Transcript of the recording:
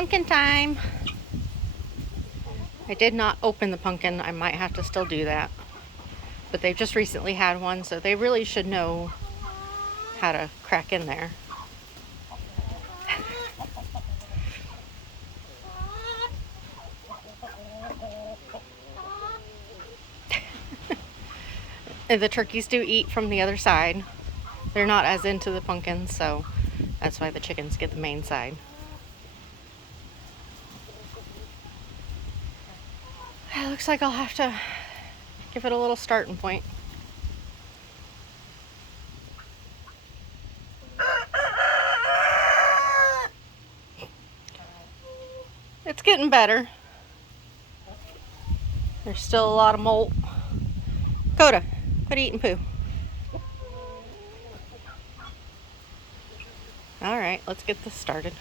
Pumpkin time. I did not open the pumpkin. I might have to still do that. But they've just recently had one, so they really should know how to crack in there. And the turkeys do eat from the other side. They're not as into the pumpkins, so that's why the chickens get the main side. It looks like I'll have to give it a little starting point. It's getting better. There's still a lot of molt. Coda, quit eating poo. Alright, let's get this started.